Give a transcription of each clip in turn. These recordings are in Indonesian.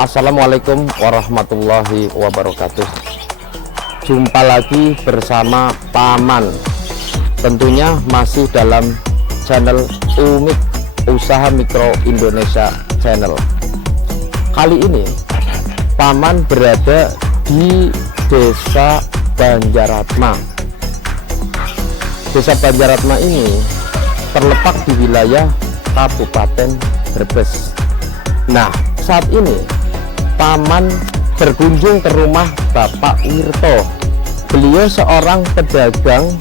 Assalamualaikum warahmatullahi wabarakatuh. Jumpa lagi bersama Paman. Tentunya masih dalam channel Umik Usaha Mikro Indonesia Channel. Kali ini Paman berada di Desa Banjaratma. Desa Banjaratma ini terletak di wilayah Kabupaten Brebes. Nah, saat ini Paman berkunjung ke rumah Bapak Wirto. Beliau seorang pedagang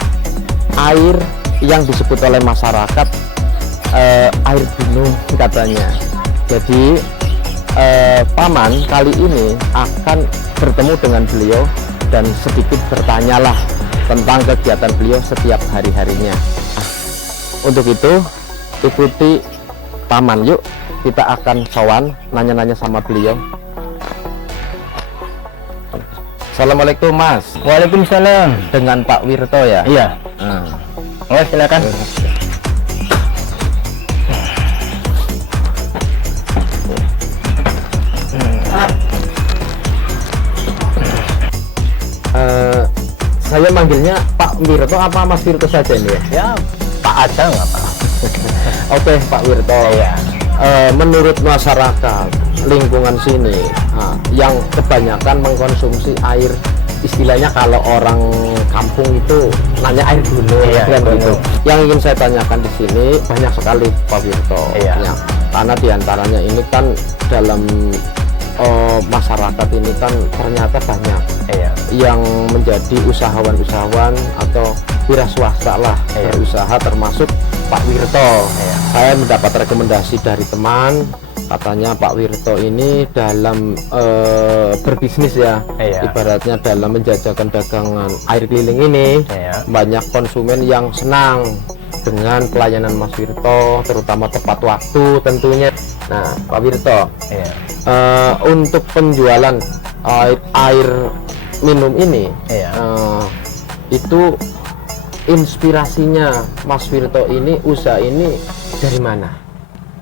air yang disebut oleh masyarakat air gunung katanya. Jadi Paman kali ini akan bertemu dengan beliau dan sedikit bertanyalah tentang kegiatan beliau setiap hari-harinya. Untuk itu ikuti Paman, yuk kita akan sowan nanya-nanya sama beliau. Assalamualaikum Mas. Waalaikumsalam. Dengan Pak Wirto ya? Iya. Oh, silakan. Saya manggilnya Pak Wirto apa Mas Wirto saja ini ya? Ya, Pak aja nggak apa. Oke, Pak Wirto. Iya. Menurut masyarakat lingkungan sini yang kebanyakan mengkonsumsi air, istilahnya kalau orang kampung itu nanya air gunung, iya, kan gunung. gitu. Yang ingin saya tanyakan di sini banyak sekali Pak Wirto. Iya. Ya, karena diantaranya ini kan dalam masyarakat ini kan ternyata banyak Iya. yang menjadi usahawan-usahawan atau wira swasta lah, Iya. berusaha, termasuk Pak Wirto. Iya. Saya mendapat rekomendasi dari teman, katanya Pak Wirto ini dalam berbisnis ya, Iya. ibaratnya dalam menjajakan dagangan air keliling ini, Iya. banyak konsumen yang senang dengan pelayanan Mas Wirto, terutama tepat waktu tentunya. Nah, Pak Wirto, Iya. untuk penjualan air minum ini, Iya. itu inspirasinya Mas Wirto ini, usaha ini dari mana?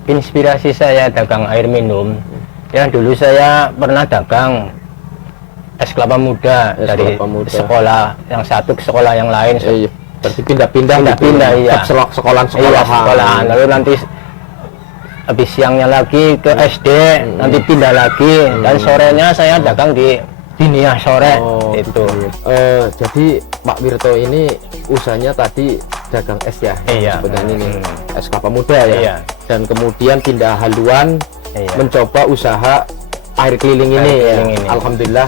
Inspirasi saya dagang air minum. Ya, dulu saya pernah dagang es kelapa muda Es dari kelapa muda. sekolah yang satu ke sekolah yang lain. Iya, berarti pindah-pindah Pindah-pindah, gitu, iya. ke sekolahan. Iya, sekolahan. Lalu nanti habis siangnya lagi ke SD, nanti pindah lagi, dan sorenya saya dagang di Dinia sore. Itu. Jadi Pak Wirto ini usahanya tadi dagang es ya, Iya. sebenarnya ini es kelapa muda ya. Iya. Dan kemudian pindah haluan, Iya. mencoba usaha air keliling ini. Air Ya. keliling ini. Alhamdulillah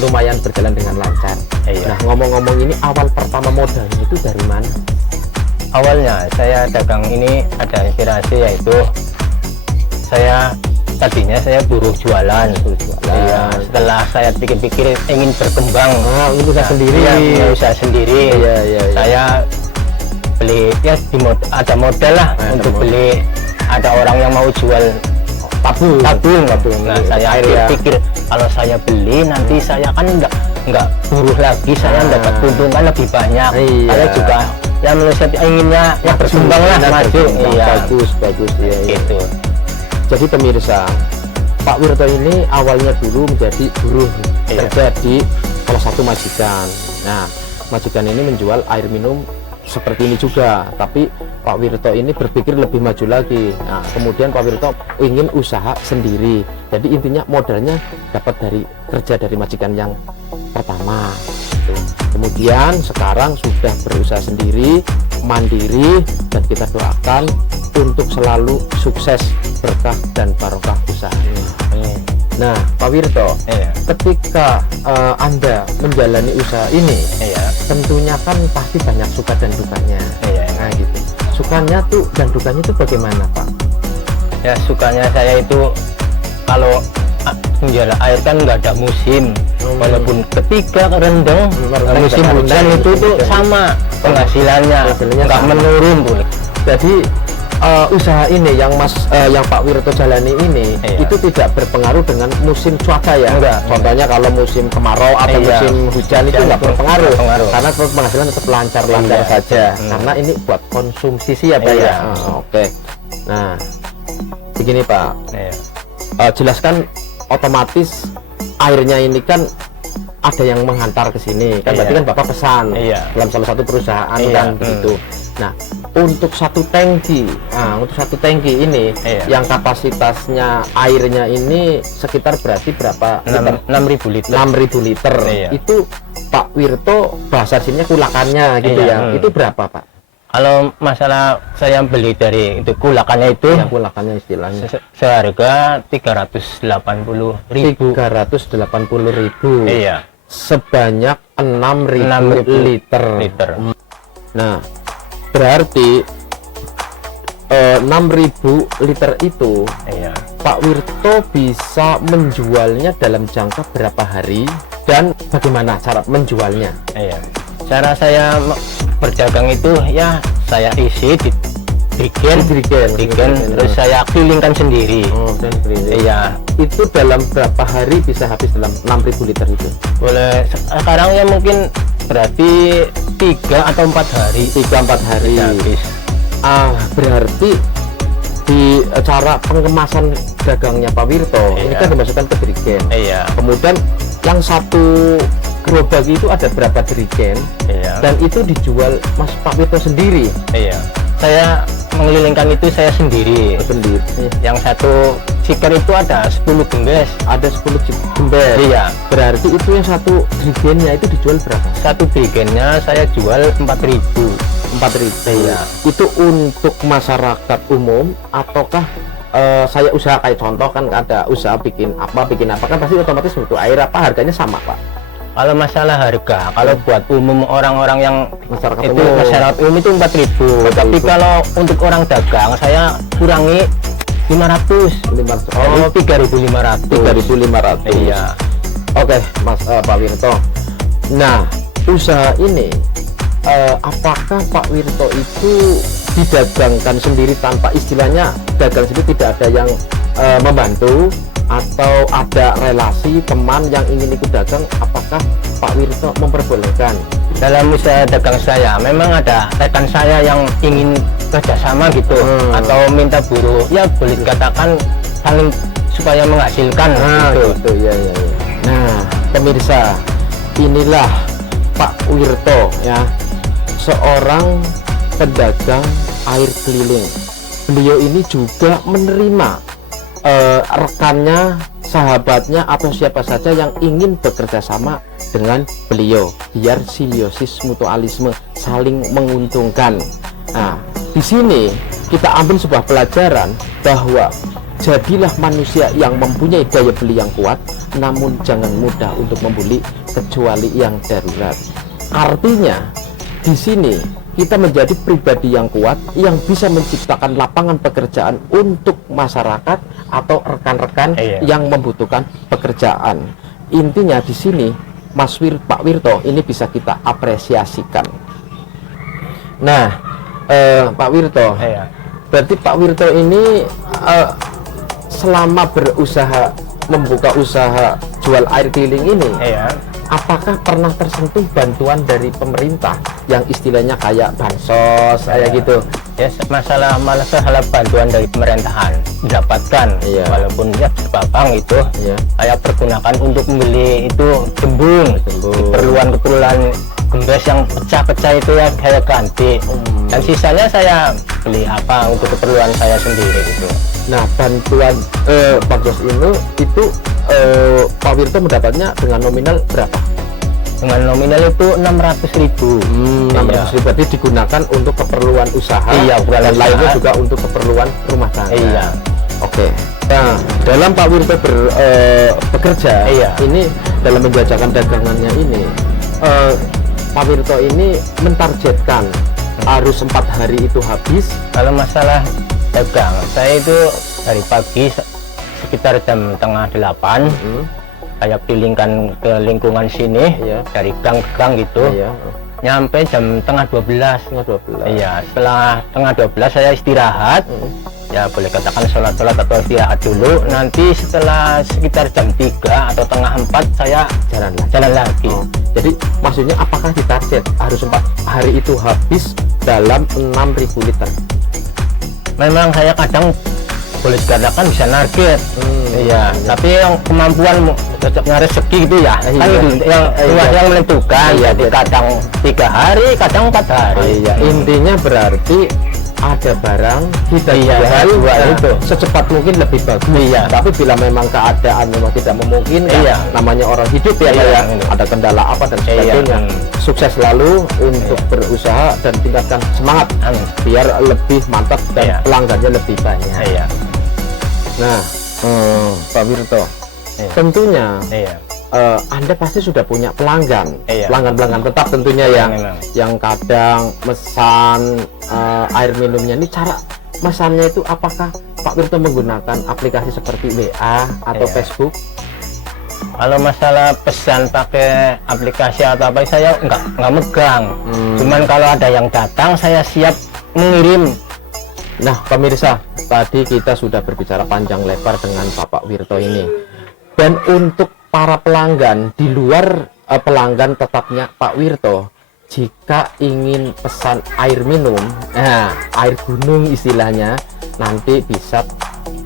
lumayan berjalan dengan lancar. Iya. Nah, ngomong-ngomong ini, awal pertama modalnya itu dari mana? Awalnya saya dagang ini ada inspirasi, yaitu tadinya saya buruh jualan. Iya, setelah saya pikir-pikir ingin berkembang, Ini usaha sendiri. ya, punya usaha sendiri. Iya, iya, iya. Saya beli ya ada modal lah untuk modal. beli. Ada orang yang mau jual tabung. Nah, saya air ya. pikir kalau saya beli nanti saya kan nggak buruh lagi, saya dapat keuntungan lebih banyak. Iya. Saya juga ya menurut saya inginnya ya berkembang lah, maju. Iya, Bagus ya, iya. gitu. Jadi pemirsa, Pak Wirto ini awalnya dulu menjadi buruh, Iya. kerja di salah satu majikan. Nah, majikan ini menjual air minum seperti ini juga, tapi Pak Wirto ini berpikir lebih maju lagi. Nah, kemudian Pak Wirto ingin usaha sendiri. Jadi intinya modalnya dapat dari kerja dari majikan yang pertama. Gitu. Kemudian sekarang sudah berusaha sendiri, mandiri, dan kita doakan untuk selalu sukses, berkah dan barokah usahanya. Nah, Pak Wirto, Iya. ketika Anda menjalani usaha ini, Iya. tentunya kan pasti banyak suka dan dukanya. Iya. Nah, gitu. Sukanya tuh dan dukanya itu bagaimana, Pak? Ya, sukanya saya itu kalau menjual air kan nggak ada musim. Walaupun ketika rendeng, musim hujan itu tuh sama penghasilannya, Hasilnya nggak sama. menurun pun. Jadi usaha ini yang yang Pak Wirto jalani ini, Iya. itu tidak berpengaruh dengan musim cuaca ya. Enggak. Contohnya kalau musim kemarau atau Iya. musim hujan itu Hujan nggak itu berpengaruh, nggak pengaruh. karena penghasilan tetap lancar-lancar Iya. saja. Karena ini buat konsumsi sih ya Pak Iya. ya. Oke. Nah, begini Pak, Iya. jelaskan otomatis airnya ini kan ada yang menghantar ke sini kan, berarti kan Bapak pesan dalam salah satu perusahaan kan begitu. Nah, untuk satu tangki ini yang kapasitasnya airnya ini sekitar berarti berapa? 6.000 liter. 6.000 liter. Itu Pak Wirto bahasa sininya kulakannya gitu ya. Itu berapa, Pak? Kalau masalah saya beli dari itu kulakannya itu, kulakannya istilahnya seharga 380.000. 380.000. Iya. Sebanyak 6.000 liter. Nah, berarti 6.000 liter itu Pak Wirto bisa menjualnya dalam jangka berapa hari dan bagaimana cara menjualnya? Cara saya berdagang itu ya saya isi di drigen, terus saya pilingkan sendiri. Itu dalam berapa hari bisa habis dalam 6.000 liter itu? Boleh sekarang ya mungkin berarti 3 atau 4 hari. 3-4 hari habis. Berarti di cara pengemasan dagangnya Pak Wirto ini kan dimasukkan ke drigen. Kemudian yang satu gerobak itu ada berapa drigen? Dan itu dijual Mas Pak Wirto sendiri? Saya mengelilingkan itu saya sendiri. Yang satu ciker itu ada 10 gembes. Ada 10 gembes. Berarti itu yang satu drigennya itu dijual berapa? Satu drigennya saya jual 4.000. 4.000. Itu untuk masyarakat umum ataukah saya usaha kayak contoh kan ada usaha bikin apa kan pasti otomatis butuh air, apa harganya sama, Pak? Kalau masalah harga, kalau buat umum orang-orang yang masyarakat umum itu 4.000. Tapi kalau untuk orang dagang saya kurangi 500. 3.500. 3.500. Oke, Mas Pak Wirto. Nah, usaha ini apakah Pak Wirto itu didagangkan sendiri tanpa istilahnya dagang sendiri, tidak ada yang membantu atau ada relasi teman yang ingin ikut dagang, apakah Pak Wirto memperbolehkan? Dalam usaha dagang saya memang ada rekan saya yang ingin kerjasama gitu atau minta buruh, ya boleh dikatakan saling supaya menghasilkan gitu. Nah, pemirsa, inilah Pak Wirto ya, seorang pedagang air keliling. Beliau ini juga menerima rekannya, sahabatnya atau siapa saja yang ingin bekerja sama dengan beliau biar simbiosis mutualisme, saling menguntungkan. Nah, di sini kita ambil sebuah pelajaran bahwa jadilah manusia yang mempunyai daya beli yang kuat, namun jangan mudah untuk membeli kecuali yang darurat. Artinya di sini kita menjadi pribadi yang kuat yang bisa menciptakan lapangan pekerjaan untuk masyarakat atau rekan-rekan yang membutuhkan pekerjaan. Intinya di sini Pak Wirto ini bisa kita apresiasikan. Nah, Pak Wirto, berarti Pak Wirto ini selama berusaha membuka usaha jual air keliling ini, apakah pernah tersentuh bantuan dari pemerintah yang istilahnya kayak bansos kayak gitu? Ya, masalah bantuan dari pemerintahan didapatkan, walaupun ya sebabang itu saya pergunakan untuk membeli itu jembung. keperluan gembes yang pecah-pecah itu ya saya ganti, dan sisanya saya beli apa untuk keperluan saya sendiri gitu. Nah, bantuan bansos ini itu Pak Wirto mendapatnya dengan nominal berapa? Dengan nominal itu 600.000. 600.000 berarti digunakan untuk keperluan usaha, dan lainnya juga untuk keperluan rumah tangga. Oke. Nah, dalam Pak Wirto bekerja ini dalam menjajakan dagangannya ini, Pak Wirto ini mentargetkan harus 4 hari itu habis. Kalau masalah dagang, saya itu dari pagi sekitar jam tengah 8 saya pilingkan ke lingkungan sini, dari gang ke gang gitu, nyampe jam tengah 12. Setelah tengah 12 saya istirahat, ya boleh katakan sholat atau istirahat dulu. Nanti setelah sekitar jam 3 atau tengah 4 saya jalan lagi. Jadi maksudnya apakah ditarget harus 4 hari itu habis dalam 6.000 liter? Memang saya kadang boleh dikatakan bisa narget. Iya, tapi yang kemampuan cocoknya rezeki itu ya, kan yang menentukan. Iya, Jadi kadang 3 hari, kadang 4 hari. Iya, intinya berarti ada barang kita jual itu secepat mungkin lebih bagus. Iya. Tapi bila memang keadaan memang tidak memungkinkan, Iya. namanya orang hidup ya, Iya, ada kendala apa dan sebagainya. Sukses selalu untuk berusaha dan tingkatkan semangat biar lebih mantap dan pelanggannya lebih banyak. Iya. Nah, Pak Wirto, tentunya Anda pasti sudah punya pelanggan, pelanggan tetap tentunya yang kadang mesan air minumnya. Ini cara mesannya itu apakah Pak Wirto menggunakan aplikasi seperti WA atau Facebook? Kalau masalah pesan pakai aplikasi atau apa, saya nggak megang. Cuman kalau ada yang datang, saya siap mengirim. Nah, pemirsa, tadi kita sudah berbicara panjang lebar dengan Bapak Wirto ini. Dan untuk para pelanggan di luar pelanggan tetapnya Pak Wirto, jika ingin pesan air minum, air gunung istilahnya, nanti bisa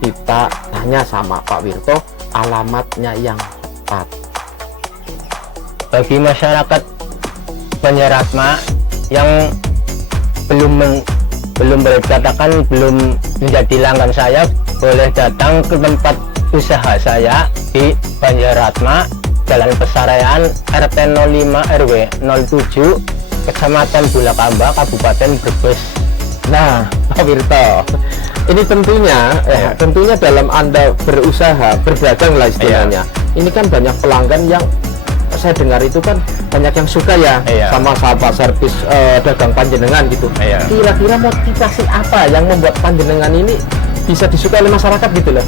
kita tanya sama Pak Wirto alamatnya yang tepat. Bagi masyarakat Banjaratma yang belum dikatakan belum menjadi langgan saya, boleh datang ke tempat usaha saya di Banjaratma, Jalan Pesarayan, RT 05 RW 07, Kecamatan Bulakamba, Kabupaten Brebes. Nah, Pak Wirto, ini tentunya dalam Anda berusaha, berdagang lah istilahnya. Ini kan banyak pelanggan yang saya dengar itu kan banyak yang suka sama sahabat servis dagang panjenengan gitu. Kira-kira motivasi apa yang membuat panjenengan ini bisa disukai oleh masyarakat gitu loh?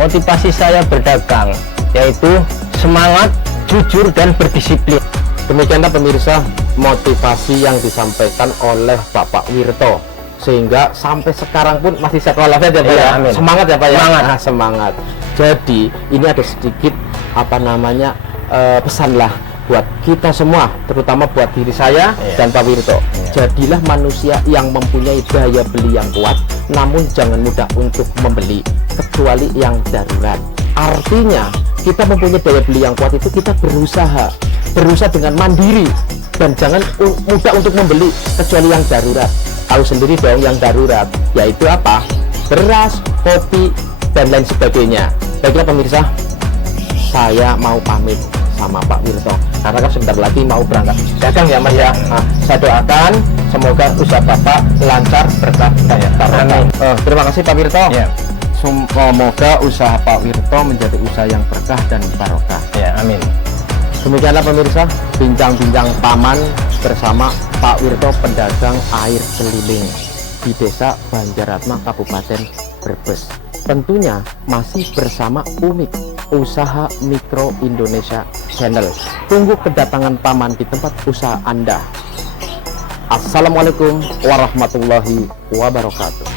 Motivasi saya berdagang yaitu semangat, jujur, dan berdisiplin. Demikianlah pemirsa motivasi yang disampaikan oleh Bapak Wirto, sehingga sampai sekarang pun masih sekolah saja Pak ya. Semangat ya Pak ya. Semangat. Jadi ini ada sedikit pesan lah buat kita semua, terutama buat diri saya dan Pak Wirto. Jadilah manusia yang mempunyai daya beli yang kuat, namun jangan mudah untuk membeli kecuali yang darurat. Artinya kita mempunyai daya beli yang kuat itu kita berusaha dengan mandiri, dan jangan mudah untuk membeli kecuali yang darurat. Tahu sendiri dong yang darurat, yaitu apa? Beras, kopi, dan lain sebagainya. Baiklah pemirsa, saya mau pamit sama Pak Wirto karena kan sebentar lagi mau berangkat dagang ya Mas ya. Saya doakan semoga usaha Bapak lancar, berkah dan barokah. Terima kasih Pak Wirto. Semoga usaha Pak Wirto menjadi usaha yang berkah dan barokah. Amin. Demikianlah pemirsa bincang-bincang paman bersama Pak Wirto, pedagang air keliling di Desa Banjaratma, Kabupaten Brebes. Tentunya masih bersama Umik, Usaha Mikro Indonesia Channel. Tunggu kedatangan paman di tempat usaha Anda. Assalamualaikum warahmatullahi wabarakatuh.